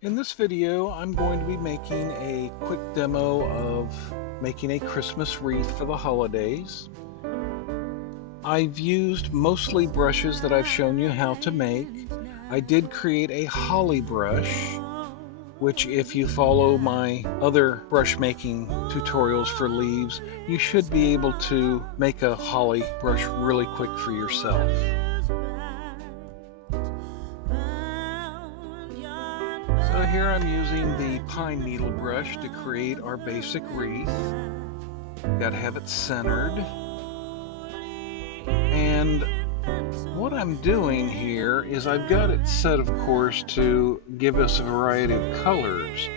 In this video, I'm going to be making a quick demo of making a Christmas wreath for the holidays. I've used mostly brushes that I've shown you how to make. I did create a holly brush, which if you follow my other brush making tutorials for leaves, you should be able to make a holly brush really quick for yourself. So here I'm using the pine needle brush to create our basic wreath. Got to have it centered. And what I'm doing here is I've got it set, of course, to give us a variety of colors,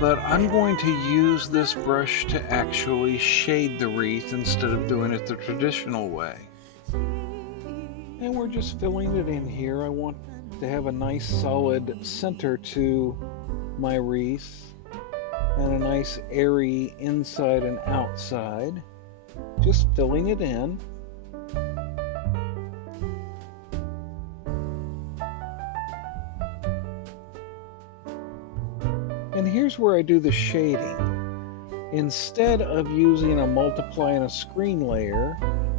but I'm going to use this brush to actually shade the wreath instead of doing it the traditional way. And we're just filling it in here. I want to have a nice solid center to my wreath and a nice airy inside and outside. Just filling it in. And here's where I do the shading. Instead of using a multiply and a screen layer,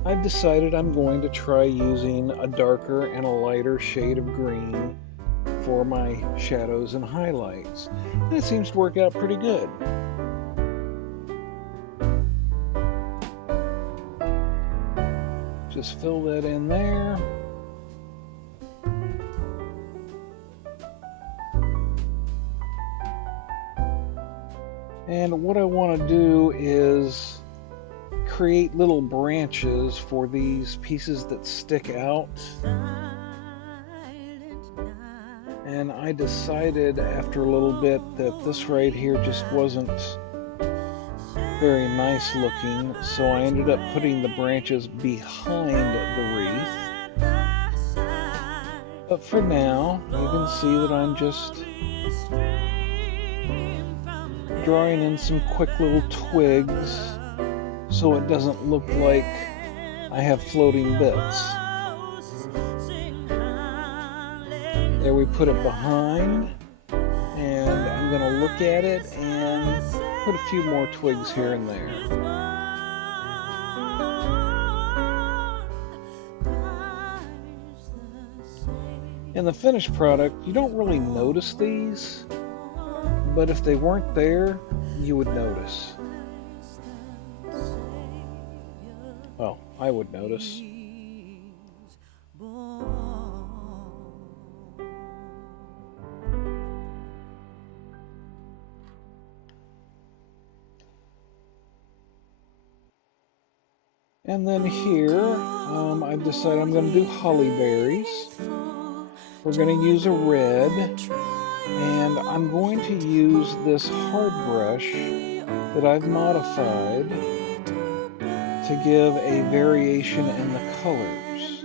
I've decided I'm going to try using a darker and a lighter shade of green for my shadows and highlights. And it seems to work out pretty good. Just fill that in there. And what I want to do is create little branches for these pieces that stick out. And I decided after a little bit that this right here just wasn't very nice looking, so I ended up putting the branches behind the wreath. But for now, you can see that I'm just drawing in some quick little twigs so it doesn't look like I have floating bits. There we put it behind, and I'm going to look at it and put a few more twigs here and there. In the finished product, you don't really notice these, but if they weren't there, you would notice. Well, I would notice. And then here, I've decided I'm going to do holly berries. We're going to use a red, and I'm going to use this hard brush that I've modified to give a variation in the colors.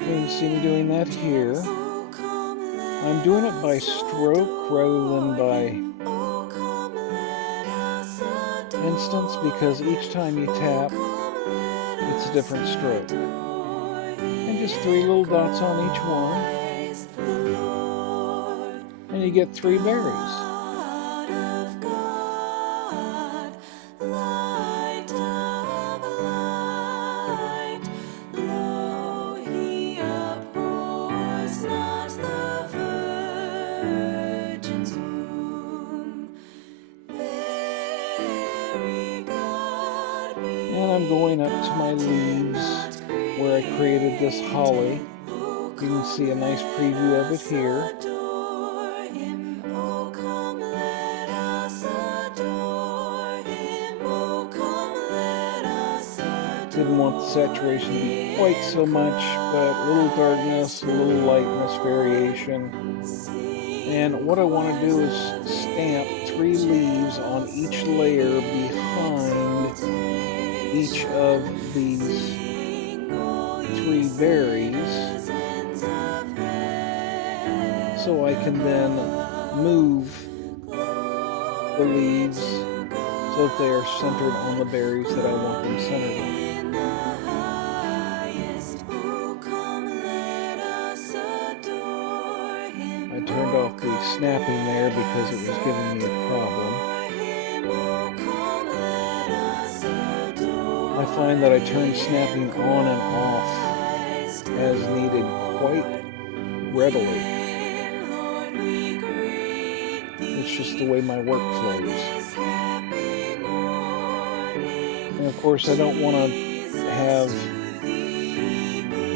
You can see me doing that here. I'm doing it by stroke rather than by instance, because each time you tap, it's a different stroke. And just 3 little dots on each one, and you get 3 berries. And I'm going up to my leaves where I created this holly. You can see a nice preview of it here. Didn't want the saturation to be quite so much, but a little darkness, a little lightness variation. And what I want to do is stamp 3 leaves on each layer behind each of these 3 berries, so I can then move the leaves so that they are centered on the berries that I want them centered on. snapping there because it was giving me a problem. I find that I turn snapping on and off as needed quite readily. It's just the way my work flows. And of course, I don't want to have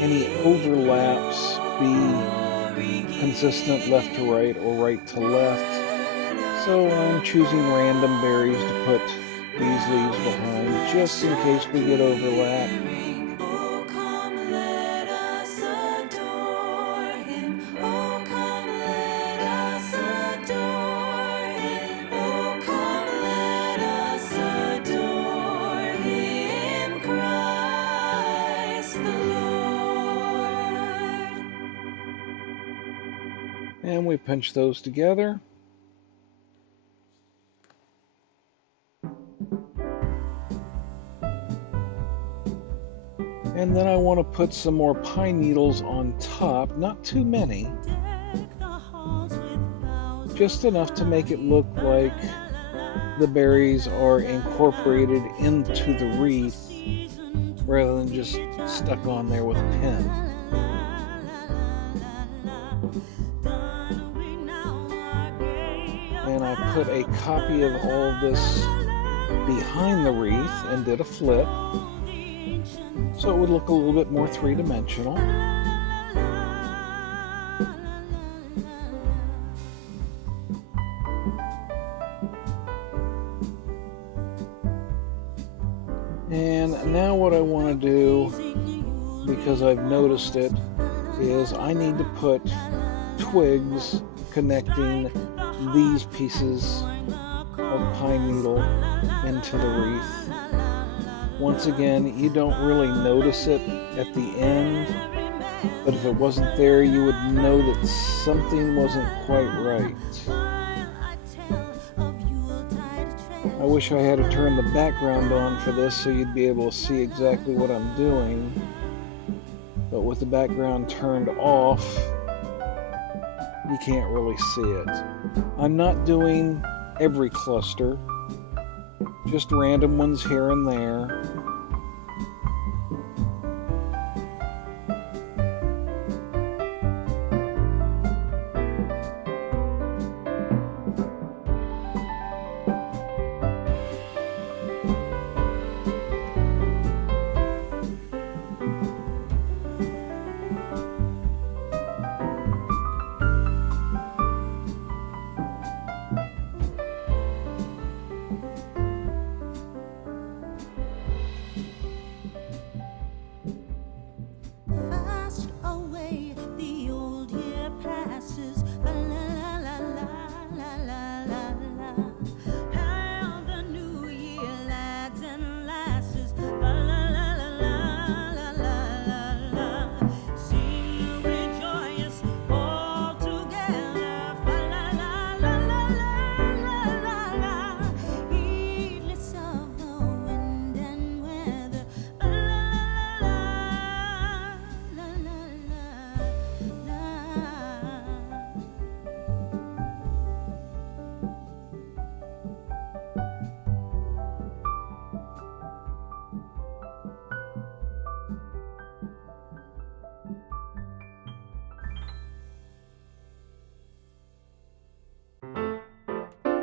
any overlaps be consistent left to right or right to left. So I'm choosing random berries to put these leaves behind just in case we get overlap. And we pinch those together. And then I want to put some more pine needles on top, not too many, just enough to make it look like the berries are incorporated into the wreath rather than just stuck on there with a pin. And I put a copy of all of this behind the wreath and did a flip so it would look a little bit more three-dimensional. And now what I want to do, because I've noticed it, is I need to put twigs connecting these pieces of pine needle into the wreath. Once again, you don't really notice it at the end, but if it wasn't there, you would know that something wasn't quite right. I wish I had to turn the background on for this so you'd be able to see exactly what I'm doing, but with the background turned off, you can't really see it. I'm not doing every cluster, just random ones here and there.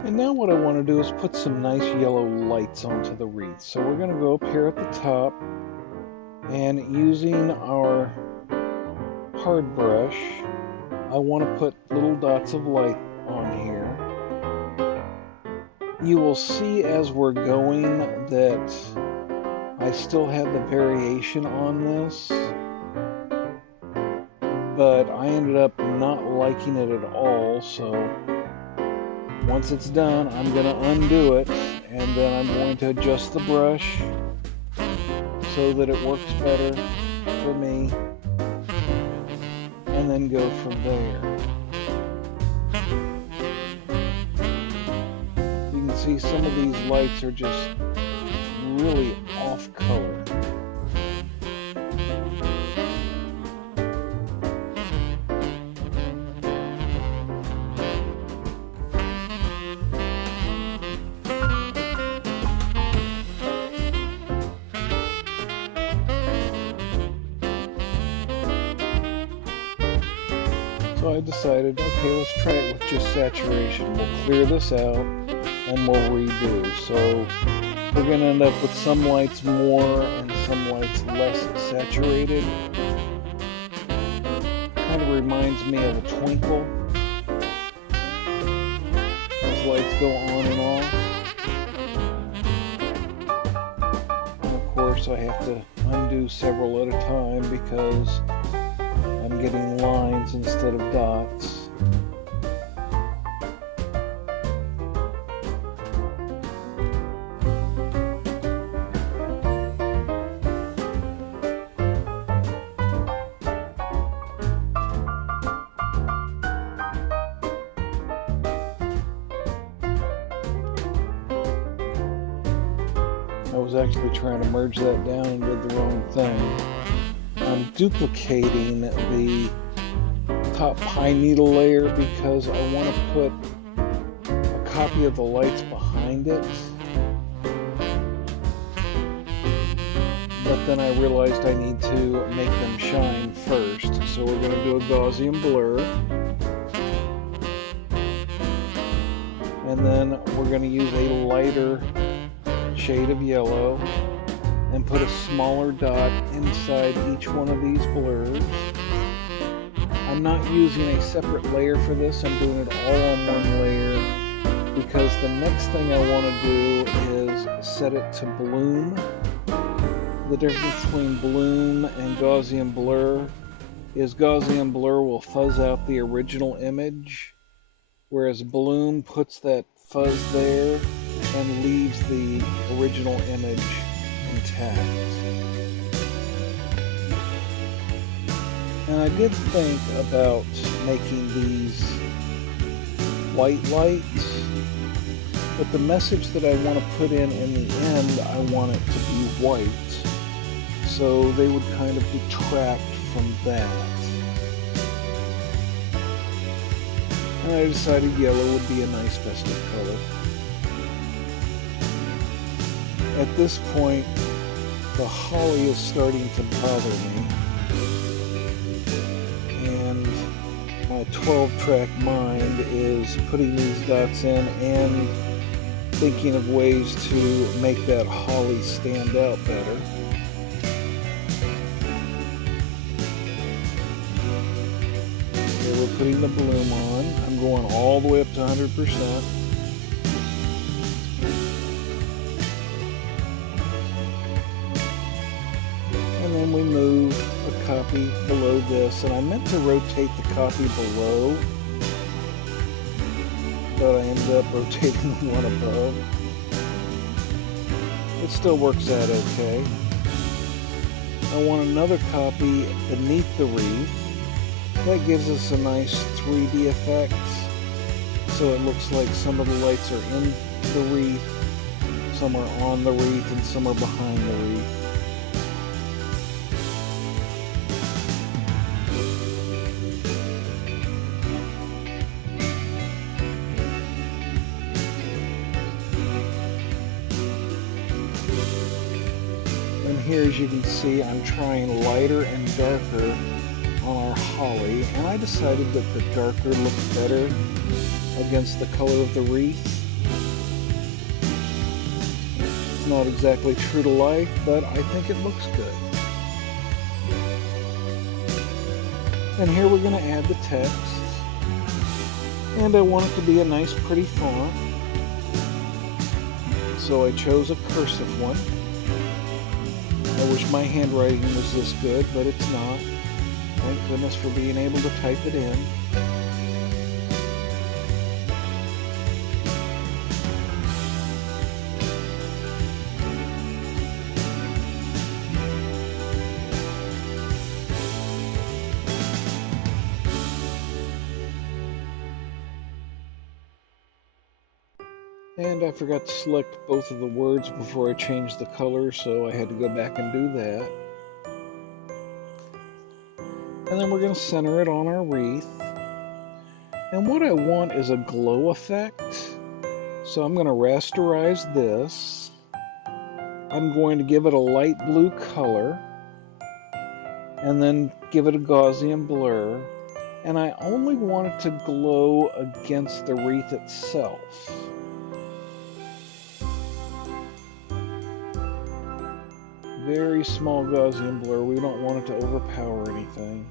And now what I want to do is put some nice yellow lights onto the wreath. So we're going to go up here at the top, and using our hard brush, I want to put little dots of light on here. You will see as we're going that I still have the variation on this, but I ended up not liking it at all, so once it's done, I'm going to undo it, and then I'm going to adjust the brush so that it works better for me, and then go from there. You can see some of these lights are just really off color. So I decided, okay, let's try it with just saturation. We'll clear this out and we'll redo. So we're going to end up with some lights more and some lights less saturated. Kind of reminds me of a twinkle. Those lights go on and off. And of course I have to undo several at a time because I'm getting lines instead of dots. I was actually trying to merge that down and did the wrong thing. I'm duplicating the top pine needle layer because I want to put a copy of the lights behind it. But then I realized I need to make them shine first. So we're going to do a Gaussian blur. And then we're going to use a lighter shade of yellow and put a smaller dot inside each one of these blurs. I'm not using a separate layer for this, I'm doing it all on one layer because the next thing I want to do is set it to bloom. The difference between bloom and Gaussian blur is Gaussian blur will fuzz out the original image, whereas bloom puts that fuzz there and leaves the original image intact. And I did think about making these white lights, but the message that I want to put in the end, I want it to be white, so they would kind of detract from that. And I decided yellow would be a nice festive color. At this point, the holly is starting to bother me, and my 12-track mind is putting these dots in and thinking of ways to make that holly stand out better. Okay, we're putting the bloom on. I'm going all the way up to 100%. And then we move a copy below this, and I meant to rotate the copy below, but I ended up rotating the one above. It still works out okay. I want another copy beneath the wreath. That gives us a nice 3D effect, so it looks like some of the lights are in the wreath, some are on the wreath, and some are behind the wreath. And here, as you can see, I'm trying lighter and darker on our holly, and I decided that the darker looked better against the color of the wreath. It's not exactly true to life, but I think it looks good. And here we're going to add the text, and I want it to be a nice pretty font, so I chose a cursive one. I wish my handwriting was this good, but it's not. Thank goodness for being able to type it in. And I forgot to select both of the words before I changed the color, so I had to go back and do that. And then we're going to center it on our wreath. And what I want is a glow effect. So I'm going to rasterize this. I'm going to give it a light blue color. And then give it a Gaussian blur. and I only want it to glow against the wreath itself. Very small Gaussian blur. We don't want it to overpower anything.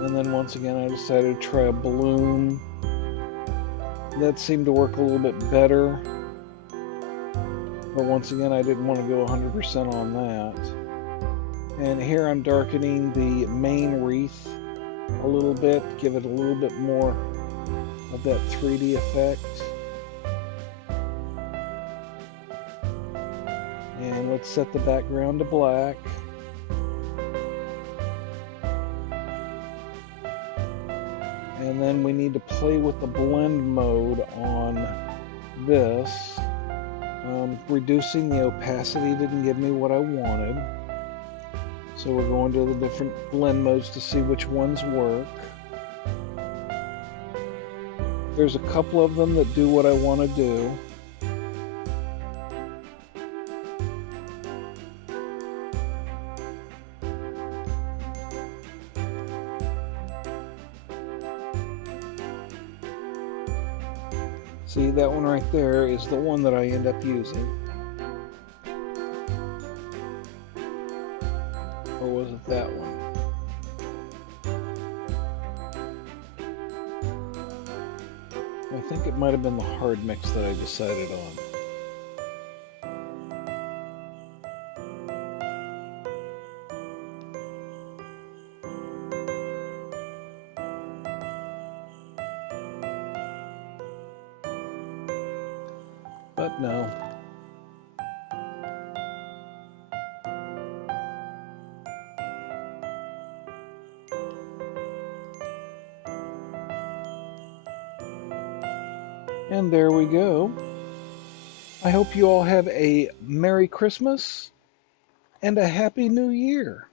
And then once again, I decided to try a bloom. That seemed to work a little bit better. But once again, I didn't want to go 100% on that. And here I'm darkening the main wreath a little bit, give it a little bit more of that 3D effect. And let's set the background to black. And then we need to play with the blend mode on this. Reducing the opacity didn't give me what I wanted. So we're going to the different blend modes to see which ones work. There's a couple of them that do what I want to do. See, that one right there is the one that I end up using. Or was it that one? I think it might have been the hard mix that I decided on. But no. And there we go. I hope you all have a Merry Christmas and a Happy New Year.